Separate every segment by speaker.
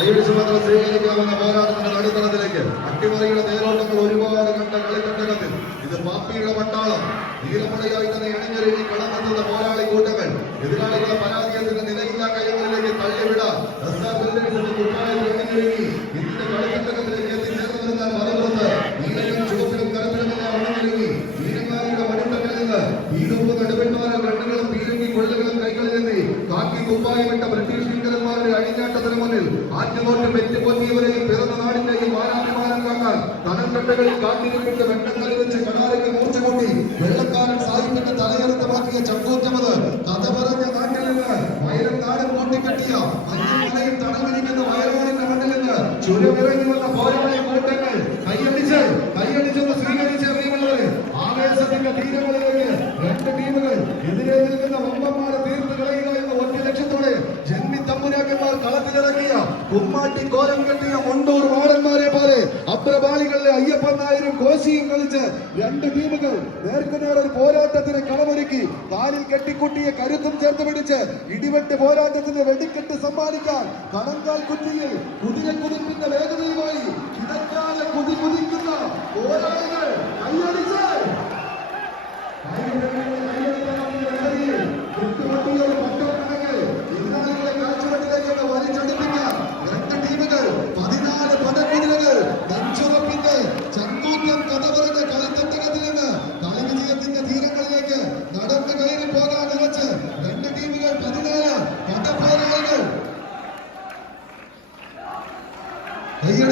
Speaker 1: കൈപിടിച്ച് മാത്രം പോരാട്ടത്തിന്റെ നടുത്തളത്തിലേക്ക് അട്ടിമറിയുടെ നേരോട്ടങ്ങൾ ഒരുപാട് കണ്ട കളിക്കട്ടകത്തിൽ ഇത് പാപ്പിയുടെ പട്ടാളം നീലമണയായി തന്നെ ഇണഞ്ഞൊരുങ്ങി കടന്നെത്തുന്ന പോരാളി കൂട്ടങ്ങൾ എതിരാളികളെ പരാജയത്തിന്റെ നിലയില്ലാ കൈകളിലേക്ക് തള്ളിവിടാൻ ഇണഞ്ഞൊരുങ്ങി. ഇതിന്റെ നിന്ന് കണ്ണുകളും കൈകളിൽ നിന്ന് കാക്കി കുപ്പായമിട്ട ബ്രിട്ടീഷ് ഭീകരന്മാരുടെ അഴിഞ്ഞാട്ടത്തിന് മുന്നിൽ ആറ്റുനോട്ട് പെറ്റുപൊറ്റിയവരെയും പിറന്ന നാടിന്റെയും മാനാഭിമാനം കാക്കാൻ തണൽക്കട്ടകളിൽ കാട്ടിരിപ്പിട്ട് വെട്ടങ്ങളിൽ വെച്ച് കടാരയ്ക്ക് മൂർച്ച കൂട്ടി വെള്ളക്കാരൻ സാഹിബിന്റെ തലയെടുത്തമാക്കിയ ചക്കൂറ്റമത് കഥ പറഞ്ഞ നാട്ടിൽ നിന്ന് വയലും നാടും കൂട്ടിക്കെട്ടിയ മഞ്ഞമലയിൽ തടവിരിക്കുന്ന വയലോടിന്റെ മണ്ണിൽ നിന്ന് ചുരമിറങ്ങി വന്ന പോരാളി കൂട്ടങ്ങൾ കൈയടിച്ച് കൈയടിച്ചെന്ന് സ്വീകരിച്ച പ്രിയമുള്ളവരെ ആവേശത്തിന്റെ തീരങ്ങളിലേക്ക് രണ്ട് ടീമുകൾ എതിരെ നിൽക്കുന്ന കുമ്മാട്ടി കോലം കെട്ടിയ മുണ്ടൂർ വാളന്മാരെ പോലെ അപ്രപാളികളിലെ അയ്യപ്പൻ നായരും കോശിയും കളിച്ച് രണ്ട് ടീമുകൾ നേർക്കുനേർ ഒരു പോരാട്ടത്തിന് കളമൊരുക്കി കാലിൽ കെട്ടിക്കുട്ടിയ കരുത്തും ചേർത്ത് പിടിച്ച് ഇടിവെട്ട് പോരാട്ടത്തിന് വെടിക്കെട്ട് സമ്മാനിക്കാൻ കണങ്കാൽ കുറ്റിയിൽ കുതിര കുതിപ്പിന്റെ വേഗതയുമായി ഇടക്കാല കുതി കുതിക്കുന്ന പോരാളികൾ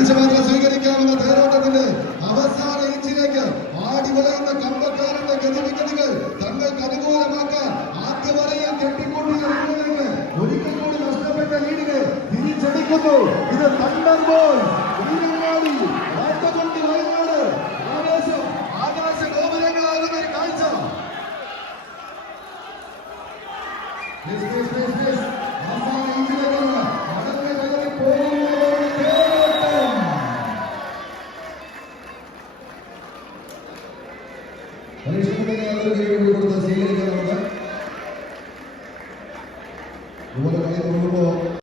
Speaker 1: തിരിച്ചുപാത്ര സ്വീകരിക്കാവുന്ന തേരോട്ടത്തിന്റെ അവസാന ഇഞ്ചിലേക്ക് ആടി വിളയുന്ന കമ്പക്കാരന്റെ ഗതിവിഗതികൾ തങ്ങൾക്ക് അനുകൂലമാക്കാൻ ആദ്യ വരയിൽ കെട്ടിക്കൊണ്ടിരിക്കുന്നതിന് ഒരിക്കൽ കൂടി നഷ്ടപ്പെട്ട ലീഡിനെ തിരിച്ചടിക്കുന്നു ഇത് തണ്ടർ ബോൾ വീരങ്ങാടി ആട്ടക്കൊണ്ടി ആകാശ ഗോപുരങ്ങളാകുന്ന ഒരു పరిశ్రమ చేయలేదు కనుక